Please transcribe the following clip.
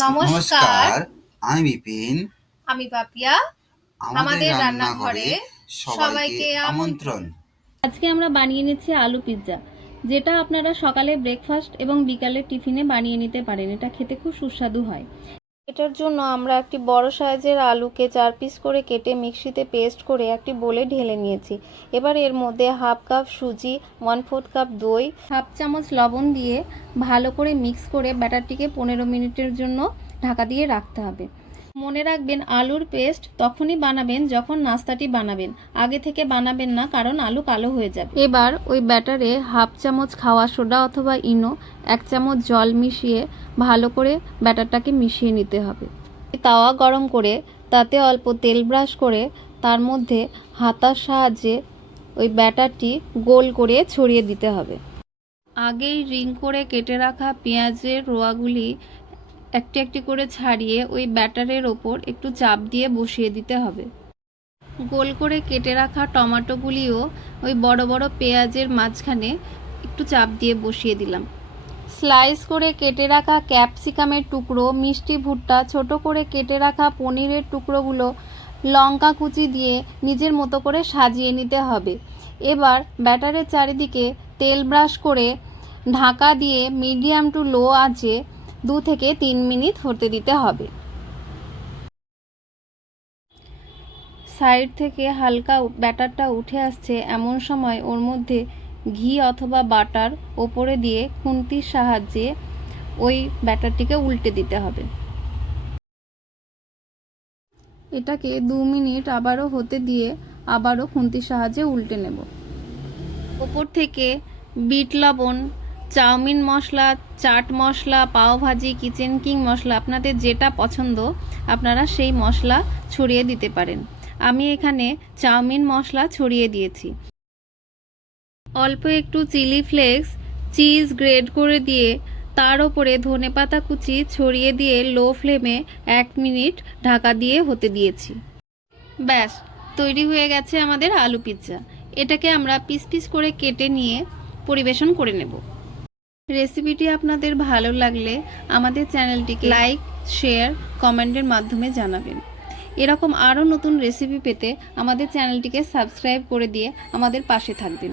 নমস্কার আমি বিপিন। আমি পাপিয়া আমাদের রান্নাঘরে সবাইকে আমন্ত্রণ। আজকে আমরা বানিয়ে নিচ্ছি আলু পিৎজা যেটা আপনারা সকালে ব্রেকফাস্ট এবং বিকালে টিফিনে বানিয়ে নিতে পারেন। এটা খেতে খুব সুস্বাদু হয়। এটার জন্য আমরা একটি বড় সাইজের আলুকে চার পিস করে কেটে মিক্সিতে পেস্ট করে একটি বোলে ঢেলে নিয়েছি। এবার এর মধ্যে হাফ কাপ সুজি, ওয়ান ফোর্থ কাপ দই, হাফ চামচ লবণ দিয়ে ভালো করে মিক্স করে ব্যাটারটিকে পনেরো মিনিটের জন্য ঢাকা দিয়ে রাখতে হবে। মনে রাখবেন, আলুর পেস্ট তখনই বানাবেন যখন নাস্তাটি বানাবেন। আগে থেকে বানাবেন না, কারণ আলু কালো হয়ে যাবে। এবার ওই ব্যাটারে হাফ চামচ খাওয়া সোডা অথবা ইনো, এক চামচ জল মিশিয়ে ভালো করে ব্যাটারটাকে মিশিয়ে নিতে হবে। তাওয়া গরম করে তাতে অল্প তেল ব্রাশ করে তার মধ্যে হাতার সাহায্যে ওই ব্যাটারটি গোল করে ছড়িয়ে দিতে হবে। আগেই রিং করে কেটে রাখা পেঁয়াজের রোয়াগুলি একটি একটি করে ছাড়িয়ে ওই ব্যাটারের ওপর একটু চাপ দিয়ে বসিয়ে দিতে হবে। গোল করে কেটে রাখা টমাটোগুলিও ওই বড় বড় পেঁয়াজের মাঝখানে একটু চাপ দিয়ে বসিয়ে দিলাম। স্লাইস করে কেটে রাখা ক্যাপসিকামের টুকরো, মিষ্টি ভুট্টা, ছোট করে কেটে রাখা পনিরের টুকরোগুলো লঙ্কা কুচি দিয়ে নিজের মতো করে সাজিয়ে নিতে হবে। এবার ব্যাটারের চারিদিকে তেল ব্রাশ করে ঢাকা দিয়ে মিডিয়াম টু লো আঁচে দু থেকে তিন মিনিট হতে দিতে হবে। সাইড থেকে হালকা ব্যাটারটা উঠে আসছে এমন সময় ওর মধ্যে ঘি অথবা বাটার ওপরে দিয়ে খুন্তির সাহায্যে ওই ব্যাটারটিকে উল্টে দিতে হবে। এটাকে দু মিনিট আবারও হতে দিয়ে আবারও খুন্তির সাহায্যে উল্টে নেব। ওপর থেকে বিট লবণ, চাউমিন মশলা, চাট মশলা পাওভাজি কিচেন কিং মশলা, আপনাদের যেটা পছন্দ, আপনারা সেই মশলা ছড়িয়ে দিতে পারেন। আমি এখানে চাউমিন মশলা ছড়িয়ে দিয়েছি। অল্প একটু চিলি ফ্লেক্স, চিজ গ্রেড করে দিয়ে তার ওপরে ধনেপাতা কুচি ছড়িয়ে দিয়ে লো ফ্লেমে এক মিনিট ঢাকা দিয়ে হতে দিয়েছি। ব্যাস, তৈরি হয়ে গেছে আমাদের আলু পিৎজা। এটাকে আমরা পিস পিস করে কেটে নিয়ে পরিবেশন করে নেব। রেসিপিটি আপনাদের ভালো লাগলে আমাদের চ্যানেলটিকে লাইক, শেয়ার, কমেন্টের মাধ্যমে জানাবেন। এরকম আরও নতুন রেসিপি পেতে আমাদের চ্যানেলটিকে সাবস্ক্রাইব করে দিয়ে আমাদের পাশে থাকবেন।